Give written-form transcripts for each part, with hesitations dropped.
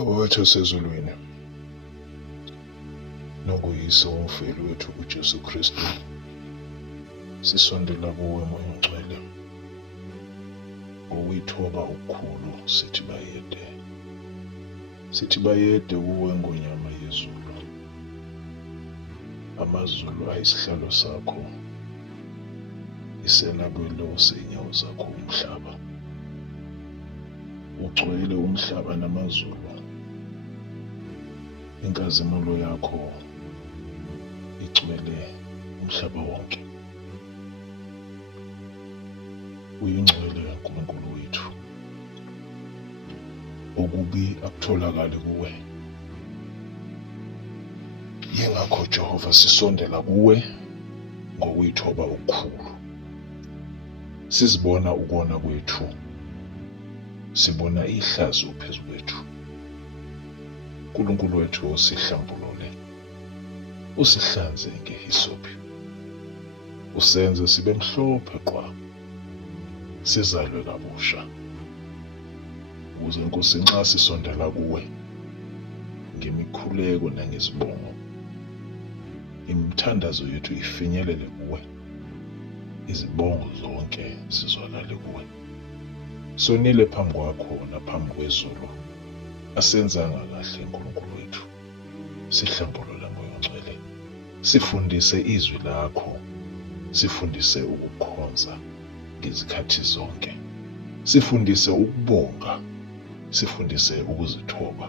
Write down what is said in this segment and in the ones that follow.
Baba wethu osezulwini, nokuyise umfeli wethu kuJesu Kristu, sisondela kuwe Moya Ongcwele, ngokuyithoba okukhulu sithi bayede. Sithi bayede kuwe ngonyama yezulu. Amazulu ayisihlalo sakho, iselabelo sey'nyawo zakho umhlaba. Ugcwele umhlaba namazulu. Inkazimulo yakho igcwele umhlaba wonke. Uyingcwele uNkulunkulu wethu. Okubi akutholakali kuwe. Yingakho Jehova sisondela kuwe ngokuyithoba okukhulu. Sizibona ukona kwethu. Sibona ihlazo phezu kwethu. uNkulunkulu wethu usihlambulule. Usihlanze ngehisophi. Usenze sibe mhlophe qwa. Sizalwe kabusha. Ukuze Nkosi nxa sisondela kuwe ngemikhuleko nangezibongo, imithandazo yethu ifinyelele kuwe. Izibongo zonke sizwakale kuwe. Sonile phambi kwakho naphambi kwezulu. Asenzanga kahle uNkulunkulu wethu. Sihlambulule Moya Ongcwele. Sifundise izwi lakho. Sifundise ukukhonza ngezikhathi zonke. Sifundise ukubonga. Sifundise ukuzithoba.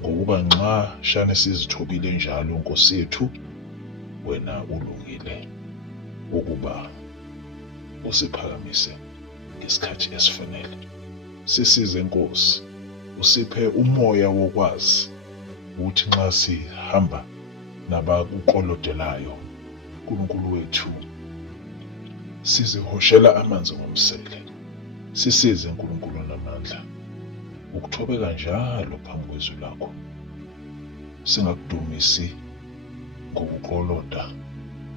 Ngokuba nxa shane sizithobile njalo Nkosi yethu, wena ulungile ukuba usiphakamise ngesikhathi esifanele. Sisize Nkosi, usiphe umoya wokwazi ukuthi nxa sihamba nabakuqolodelayo uNkulunkulu wethu, sizihoshela amanzi ngomsele. Sisize uNkulunkulu namandla ukuthobeka njalo phambi kwezwi lakho. Singakudumisi ngokuqoloda,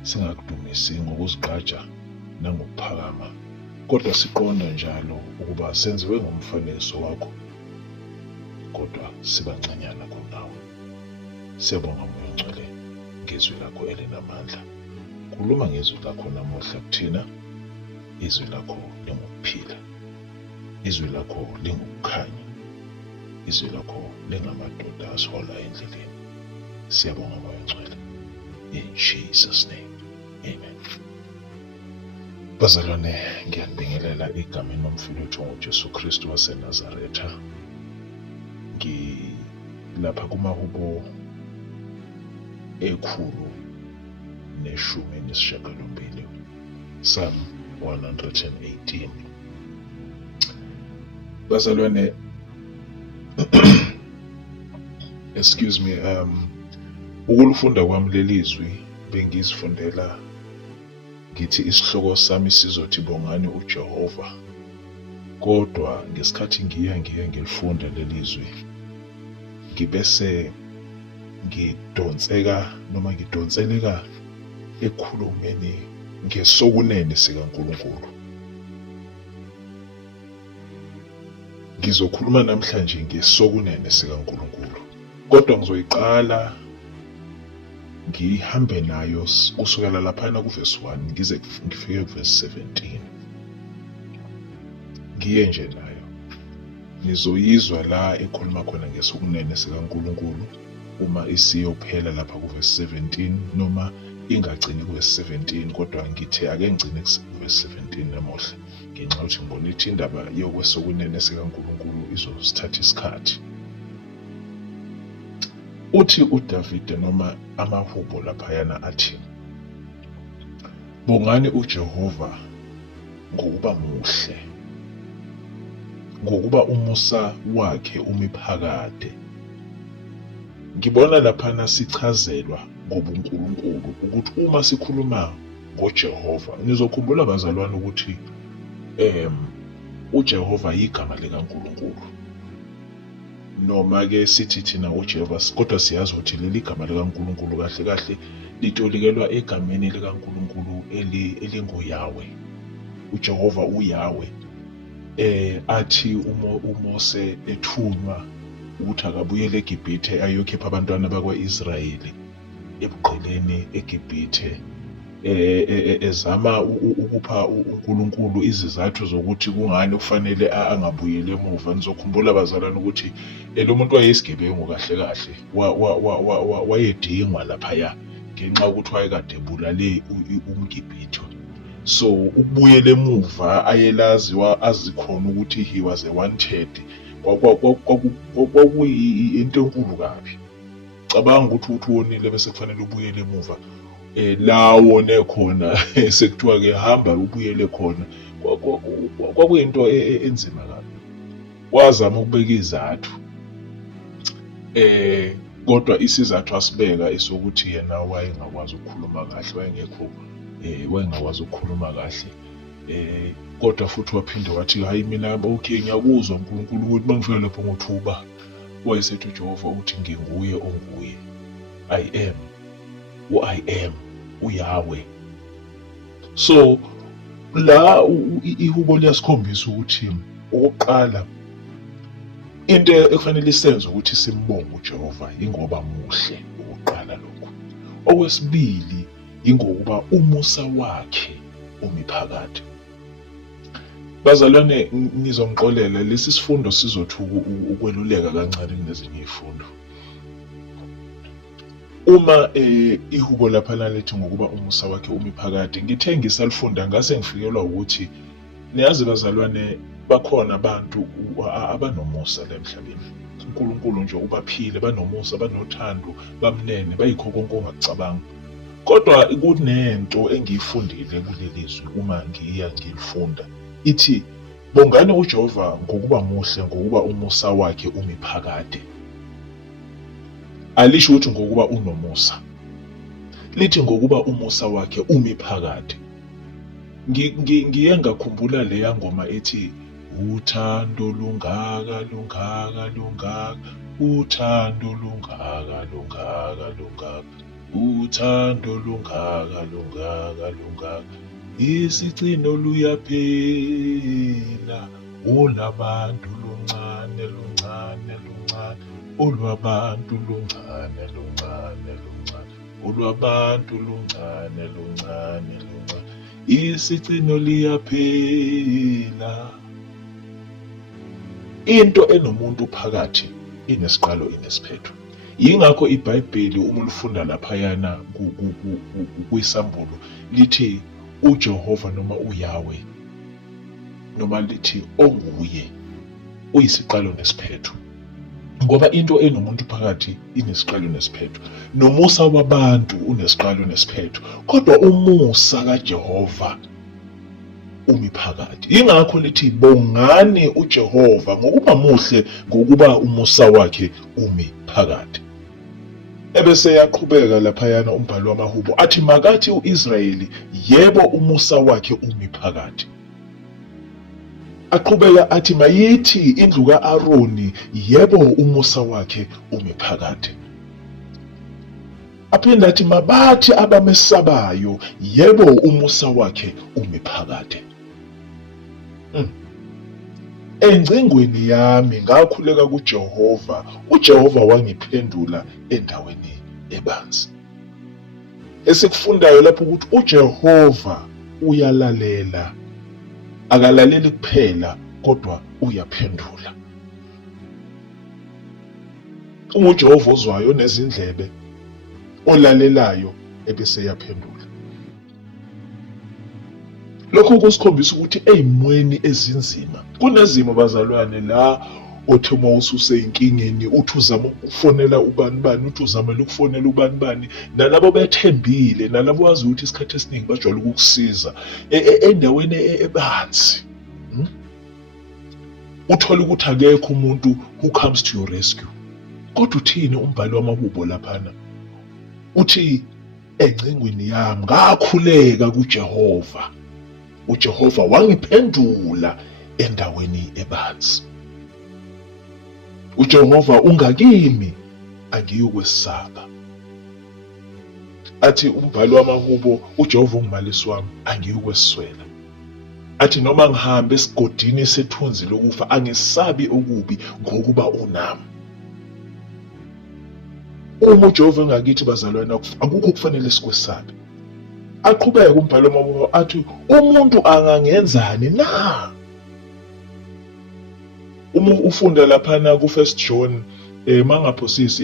singakudumisi ngokuzigqaja nangokuphakama, kodwa siqonda njalo ukuba senziwe ngomfanekiso wakho, kodwa sibancanyana kunawe. Siyabonga Moya Ongcwele ngezwi lakho elinamandla. Khuluma ngezwi lakho namuhla kuthina. Izwi lakho lingukuphila. Izwi lakho lingukukhanya. Izwi lakho lingamadoda asihola endleleni. Siyabonga Moya Ongcwele. In Jesus' name. Amen. Bazalwane, ngiyanibingelela egameni lomfili wethu ngoJesu Kristu waseNazaretha. Ngilapha kumahubo ekhulu neshumi nesishiyagalombili, Psalm 118. Bazalwane, excuse me, ukulufunda kwami lelizwi bengizifundela ngithi isihloko sami sizothi bongani uJehova. Kodwa ngesikhathi ngiya ngilifunda lelizwi, ngibese ngidonseleka ekhulumeni ngesokunene sikaNkulunkulu. Ngizokhuluma namhlanje ngesokunene sikaNkulunkulu, kodwa ngizoyiqala ngihambe nayo kusukela laphana kuverse 1 ngize ngifike kuverse 17. Ngiye nje nayo. Nizoyizwa la ekhuluma khona ngesokunene sikaNkulunkulu uma isiyophela lapha kuverse 17, noma ingagcini kuverse 17, kodwa ngithe ake ngigcine kuverse 17 namuhla ngenxa yokuthi ngibona ukuthi indaba yokwesokunene sikaNkulunkulu izosithatha isikhathi. Uthi uDavide noma amahubo laphayana athi, bongani uJehova ngokuba muhle, ngokuba umusa wakhe umiphakade. Ngibona laphana sichazelwa ngobuNkulunkulu ukuthi uma sikhuluma ngoJehova, nizokhumbula bazalwane ukuthi uJehova yigama likaNkulunkulu. Noma ke sithi thina uJehova, kodwa siyazi ukuthi leli gama likaNkulunkulu kahle kahle litolikelwa egameni likaNkulunkulu elinguYahweh. uJehova uYahweh. Athi uMose ethunywa ukuthi akabuyele eGibhithe ayokhipha abantwana bakwa-Israyeli ebuqeleni eGibhithe, ezama ukupha uNkulunkulu izizathu zokuthi kungani kufanele angabuyeli emuva. Nizokhumbula bazalwane ukuthi lo muntu wayeyisigebengu kahle kahle, wayedingwa laphaya ngenxa yokuthi wayekade ebulale umGibhithe. So ukubuyela emuva ayelaziwa azikhona ukuthi he was a wanted, kwakuyinto enkulu kabi. Cabanga ukuthi wonile bese kufanele ubuyele emuva, la wone khona sekuthiwa-ke hamba ubuyele khona. Kwakuyinto enzima kabi. Wazama ukubeka izathu, kodwa isizathu asibeka esokuthi yena wayengakwazi ukukhuluma kahle, wayengakwazi ukukhuluma kahle, kodwa futhi waphinde wathi hayi mina okay ngiyakuzwa uNkulunkulu ukuthi mangifika lapho ngothuba. Wayesethi uJehova uthi nginguye onguye, I am uYahweh. So la ihubo liyasikhombisa ukuthi okokuqala into ekufanele isenze ukuthi simbonge uJehova ingoba muhle, okokuqala lokho. Okwesibili ingokuba umusa wakhe umi phakade. Bazalwane ngizomxolela lesi sifundo sizothi ukweluleka kancane kunezinye izifundo. Uma ihubo lapha lalethi ngokuba umusa wakhe umi phakade, ngithe ngisalifunda ngase ngifikelwa ukuthi niyazi bazalwane bakhona abantu abanomusa la emhlabeni. uNkulunkulu nje ubaphile, banomusa, banothando, bamnene, bayikho konke ongakucabanga. Kodwa kunento engiyifundile kulelizwi uma ngilifunda, ithi bongani uJehova ngokuba muhle, ngokuba umusa wakhe umi phakade. Alisho ukuthi ngokuba unomusa, lithi ngokuba umusa wakhe umi phakade. Ngiye ngakhumbula leya ngoma ethi uthando lungaka lungaka lungaka, uthando lungaka lungaka lungaka, uthando lungaka lungaka lungaka, isicino luyaphela, olabantu luncane luncane luncane, olwabantu luncane luncane luncane, olwabantu luncane luncane luncane, isicino liyaphela. Into enomuntu phakathi inesiqalo inesiphetho. Yingakho iBhayibheli uma ulifunda laphayana kwisambulo lithi uJehova noma uYahweh, noma lithi onguye, uyisiqalo nesiphetho. Ngoba into enomuntu phakathi inesiqalo nesiphetho. Nomusa wabantu unesiqalo nesiphetho, kodwa umusa kaJehova umi phakade. Yingakho lithi bongani uJehova ngokuba muhle, ngokuba umusa wakhe umi phakade. Ebese yaqhubeka laphayana umbhalo wamahubo athi makathi uIsrayeli yebo umusa wakhe umi phakade. Aqhubeka athi mayithi indlu kaAroni yebo umusa wakhe umi phakade. Aphinda athi mabathi abamesabayo yebo umusa wakhe umi phakade. Engcingweni yami ngakhuleka kuJehova, uJehova wangiphendula endaweni ebanzi. Esikufundayo lapho ukuthi uJehova uyalalela, akalaleli kuphela kodwa uyaphendula. UJehova ozwayo onezindlebe, olalelayo ebese yaphendula. Lokho kusikhombisa ukuthi ezimweni ezinzima, kunezimo bazalwane la othi uma ususeyinkingeni uthi uzama ukufonela ubani bani, uthi uzamela ukufonela ubani bani, nalabo bethembile, nalabo wazi ukuthi isikhathi esiningi bajwayele ukukusiza endaweni ebanzi. Uthola ukuthi akekho umuntu who comes to your rescue. Kodwa uthini umbhalo wamahubo laphana? Uthi engcingweni yami ngakhuleka kuJehova, uJehova wangiphendula endaweni ebanzi. uJehova ungakimi, angiyukwesaba. Athi umbhalo wamahubo uJehova ungumalisi wami, angiyukweswela. Athi noma ngihambe esigodini sethunzi lokufa, angisabi okubi ngokuba unami. Uma uJehova engakithi bazalwane, akukho kufanele sikwesabe. Aqhubeke umbhalo amababa athi umuntu angangenzani na? Uma ufunda laphana ku1 John mangaphosisi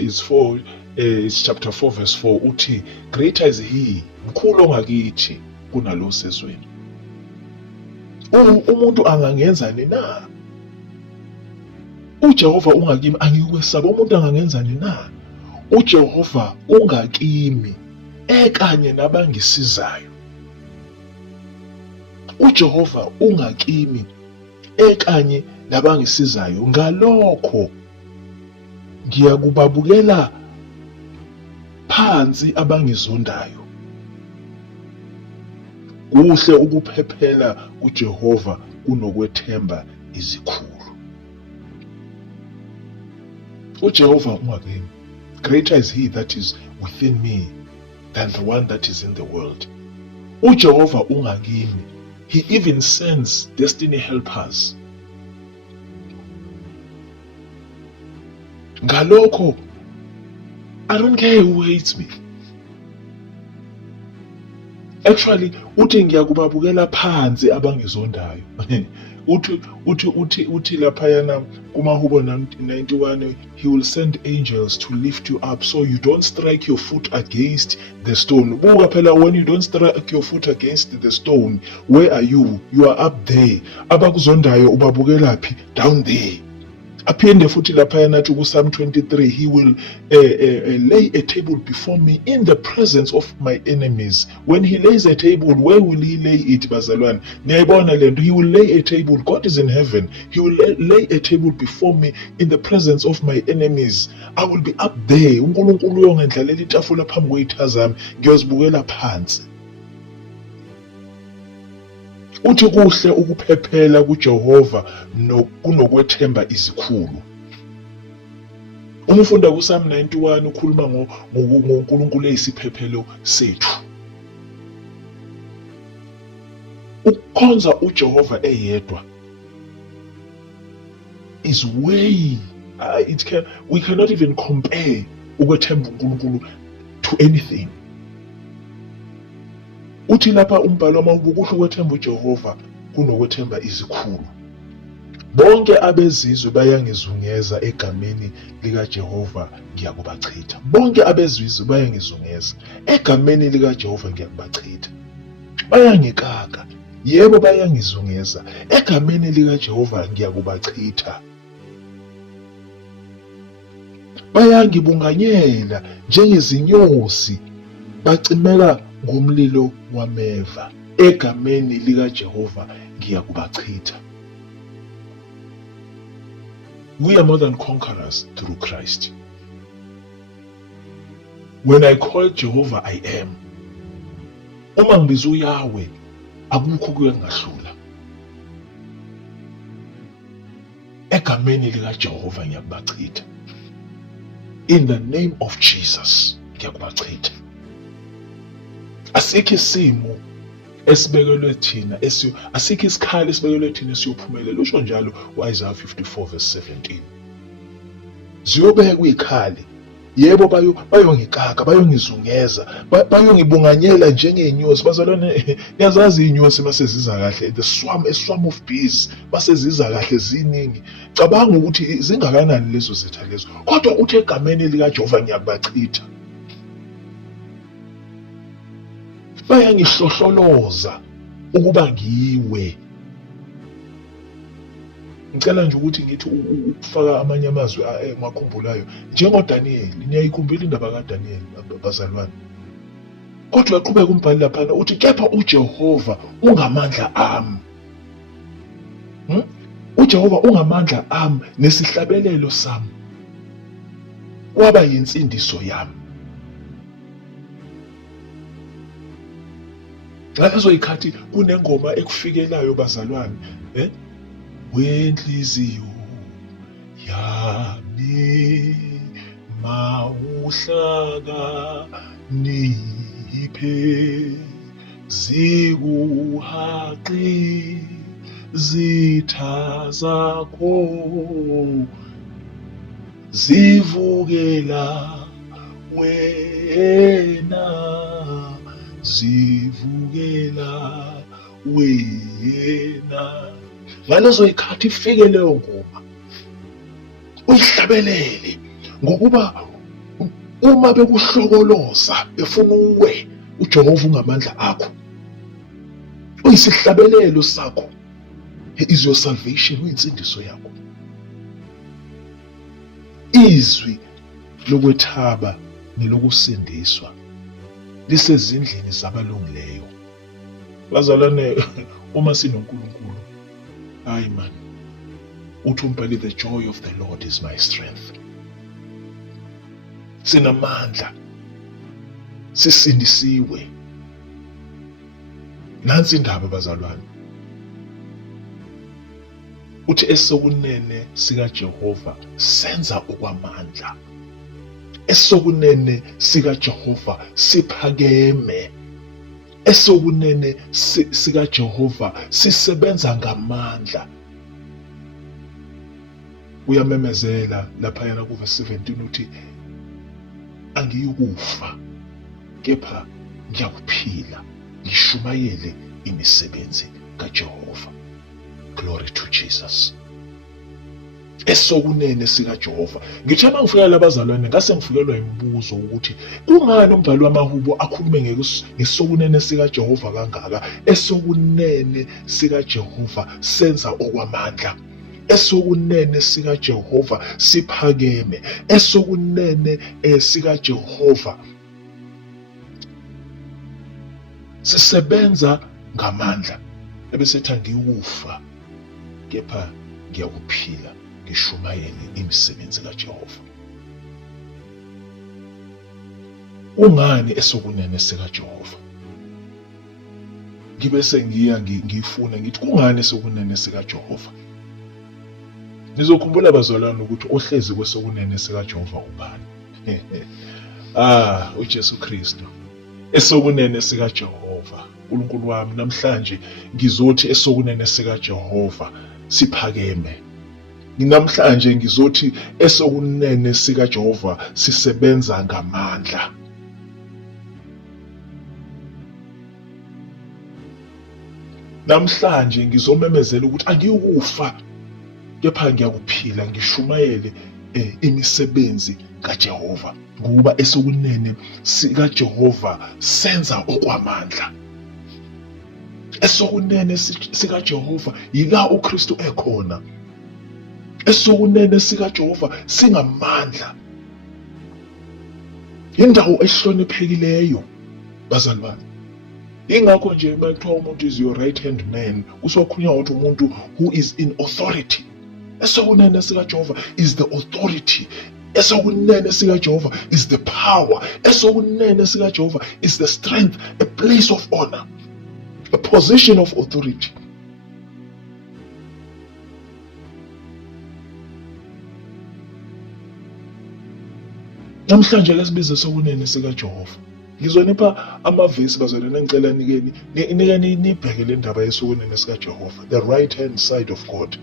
it's chapter 4 verse 4 uthi greater is he, mkhulu ongakithi kunalo sezweni. Umuntu angangenzani na? uJehova ungakimi angikukwesaba. Umuntu angangenzani na? uJehova ungakimi ekanye nabangisizayo. uJehova ungakimi ekanye nabangisizayo. Ngalokho ngiyakubabukela phansi abangizondayo. Kuhle ukuphephela kuJehova kunokwethemba izikhulu. uJehova ungakimi. Greater is he that is within me than the one that is in the world. uJehova ungakimi. He even sends destiny helpers. Ngalokho, I don't care who hates me. Actually, uthi ngiyakubabukela phansi abangizondayo. uthi laphayana kumahubo 91, he will send angels to lift you up so you don't strike your foot against the stone. Buka phela, when you don't strike your foot against the stone, where are you? You are up there. Abakuzondayo ubabukela phi? Down there. Aphinde futhi laphayana athi kuPsalm 23, he will lay a table before me in the presence of my enemies. When he lays a table, where will he lay it, bazalwane? Niyayibona lento, he will lay a table. God is in heaven. He will lay a table before me in the presence of my enemies. I will be up there. uNkulunkulu uyongendlalela itafula phambi kweyitha zami, ngiyozibukela phansi. Uthi kuhle ukuphephela kuJehova kunokwethemba izikhulu. Uma ufunda kuPsalm 91 ukhuluma ngoNkulunkulu eyisiphephelo sethu. Ukukhonza uJehova eyedwa is way we cannot even compare ukwethemba uNkulunkulu to anything. Uthi lapha umbhalo amababa kuhle ukwethemba uJehova kunokwethemba izikhulu. Bonke abezizwe bayangizungeza egameni likaJehova ngiyakubachitha. Bonke abezizwe bayangizungeza egameni likaJehova ngiyakubachitha. Bayangikaka, yebo bayangizungeza egameni likaJehova ngiyakubachitha. Bayangibunganyela njengezinyosi, bacimeka ngomlilo wameva egameni likaJehova ngiyakubachitha. We are more than conquerors through Christ. When I call Jehovah, I am. Uma ngibiza uYahweh, akukho kuyangahlula. Egameni likaJehova ngiyakubachitha. In the name of Jesus ngiyakubachitha. Asikho isimo esibekelwe thina asikho isikhali esibekelwe thina esiyophumelela. Usho njalo uIsaiah 54 verse 17. Ziyobekwa ikhali, yebo bayongikaka, bayongizungeza, bayongibunganyela njengeenyosi. Bazalwane, niyazazi inyosi maseziza kahle, a swarm of bees maseziza kahle ziningi. Cabanga ukuthi zingakanani lezo zitha lezo. Kodwa uthi egameni likaJehova ngiyakubachitha. Bayangihlohloloza ukuba ngiwe. Ngicela nje ukuthi ngithi ukufaka amanye amazwi engakhumbulayo njengoDaniel. Niyayikhumbula indaba kaDaniel bazalwane? Kodwa yaqhubeka umbhali laphana uthi kepha uJehova ungamandla ami. uJehova ungamandla ami nesihlabelelo sami. Waba yinsindiso yami. Ngalezo ikhathi kunengoma ekufikelayo bazalwane, wenhliziyo yami mawuhlakaniphe zikuhaqi zitha zakho zivukela wena zivukela wena. Ngalezo yikhathi ifike leyo ngoma uyihlabelele, ngokuba uma bekuhlokoloza befuna uwe uJehova ungamandla akho, uyisihlabelelo sakho. He is your salvation, uyinsindiso yakho. Izwi lokwethaba nelokusindiswa lisezindlini zabalungileyo. Bazalwane, uma sinoNkulunkulu, hayi man, uthi umbhali, the joy of the Lord is my strength. Sinamandla, sisindisiwe. Nansi indaba bazalwane, uthi esokunene sikaJehova senza okwamandla, esokunene sikaJehova siphakeme, esokunene sikaJehova sisebenza ngamandla. Uyamemezela laphayana kuverse 17 uthi, angiyukufa kepha ngiyakuphila, ngishumayele imisebenzi kaJehova. Glory to Jesus. Esokunene sikaJehova. Ngithe uma ngifika labazalwane ngase ngifikelwa imibuzo ukuthi kungani umbhali wamahubo akhulume ngesokunene sikaJehova kangaka? Esokunene sikaJehova senza okwamandla, esokunene sikaJehova siphakeme, esokunene sikaJehova sisebenza ngamandla. Ebesethi angiyukufa kepha ngiyakuphila, ngishumayele imisebenzi kaJehova. Ungani esokunene sikaJehova? Ngibe sengiya ngifuna ngithi kungani esokunene sikaJehova? Nizokhumbula bazalwane ukuthi ohlezi kwesokunene sikaJehova ubani? uJesu Kristu. Esokunene sikaJehova, uNkulunkulu wami, namhlanje ngizothi esokunene sikaJehova siphakeme. Namhlanje ngizothi esokunene sikaJehova sisebenza ngamandla. Namhlanje ngizomemezela ukuthi angiyukufa kepha ngiyakuphila, ngishumayele imisebenzi kaJehova, ngoba esokunene sikaJehova senza okwamandla. Esokunene sikaJehova yila uKristu ekhona. Esokunene sikaJehova singamandla, indawo ehloniphekileyo bazalwane. Ingakho nje bakuthiwa umuntu is your right hand man, kusokhulunywa ukuthi umuntu who is in authority. Esokunene sikaJehova is the authority. Esokunene sikaJehova is the power. Esokunene sikaJehova is the strength, a place of honor, a position of authority. Namhlanje lesibiza esokunene sikaJehova. Ngizonipha amavesi bazalwane, ngicela nikeni nibheke le ndaba yesokunene sikaJehova, the right hand side of God.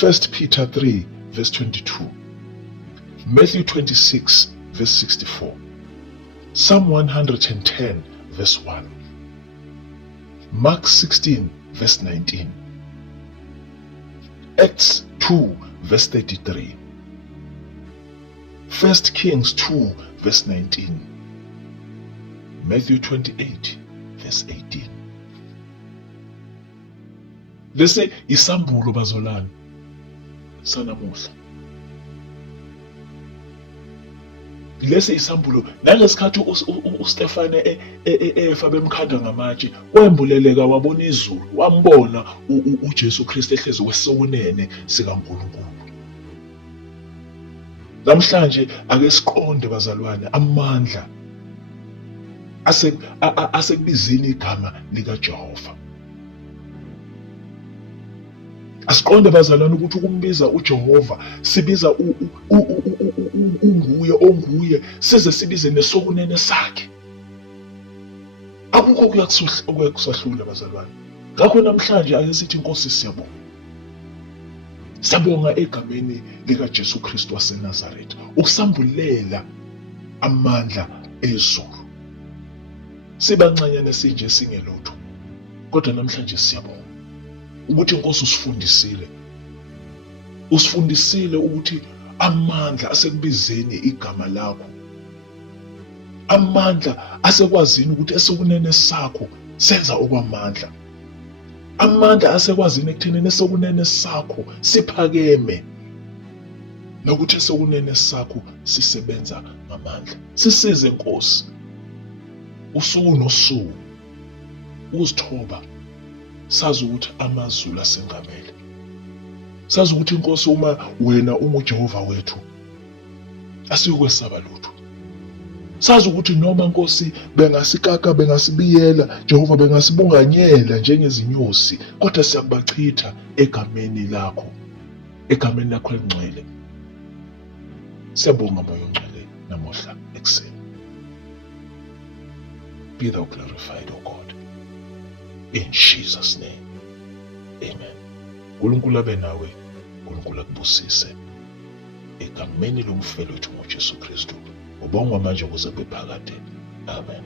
1 Peter 3 verse 22, Matthew 26 verse 64, Psalm 110 verse 1, Mark 16 verse 19, Acts 2 verse 33, 1 Kings 2 verse 19, Matthew 28 verse 18. Lesi isambulo bazalwane sanamuhla. Lesi isambulo nalesikhathi uStefane efa bemkhanda ngamatshe, wembuleleka wabona izulu, wambona uJesu Kristu ehlezi kwesokunene sikaNkulunkulu. Namhlanje ake siqonde bazalwane amandla asekubizini igama likaJehova. Asiqonde bazalwane ukuthi ukumbiza uJehova sibiza unguye onguye, size sibize nesokunene sakhe. Akukho okuyakusahlula bazalwane. Ngakho namhlanje ake sithi Nkosi siyabonga. Siyabonga egameni likaJesu Kristu waseNazaretha ukusambulela amandla ezulu. Sibancanyane sinje singelutho, kodwa namhlanje siyabonga ukuthi Nkosi usifundisile ukuthi amandla asekubizeni igama lakho, amandla asekwazini ukuthi esokunene sakho senza okwamandla, amandla asekwazini ekuthenini esokunene sakho siphakeme, nokuthi esokunene sakho sisebenza ngamandla. Sisize Nkosi usuku nosuku uzithoba, sazi ukuthi amazulu asengamele, sazi ukuthi Nkosi uma wena unguJehova wethu asikukwesaba lutho, sazi ukuthi noma Nkosi bengasikaka, bengasibiyela Jehova, bengasibunganyela njengezinyosi, kodwa siyakubachitha egameni lakho elingcwele. Siyabonga Moya Ongcwele namuhla ekuseni. Be thou glorified, O God, in Jesus' name. Amen. uNkulunkulu abe nawe, uNkulunkulu akubusise egameni lomfelo wethu ngoJesu Kristu. Ubongwa manje kuze kube phakade. Amen.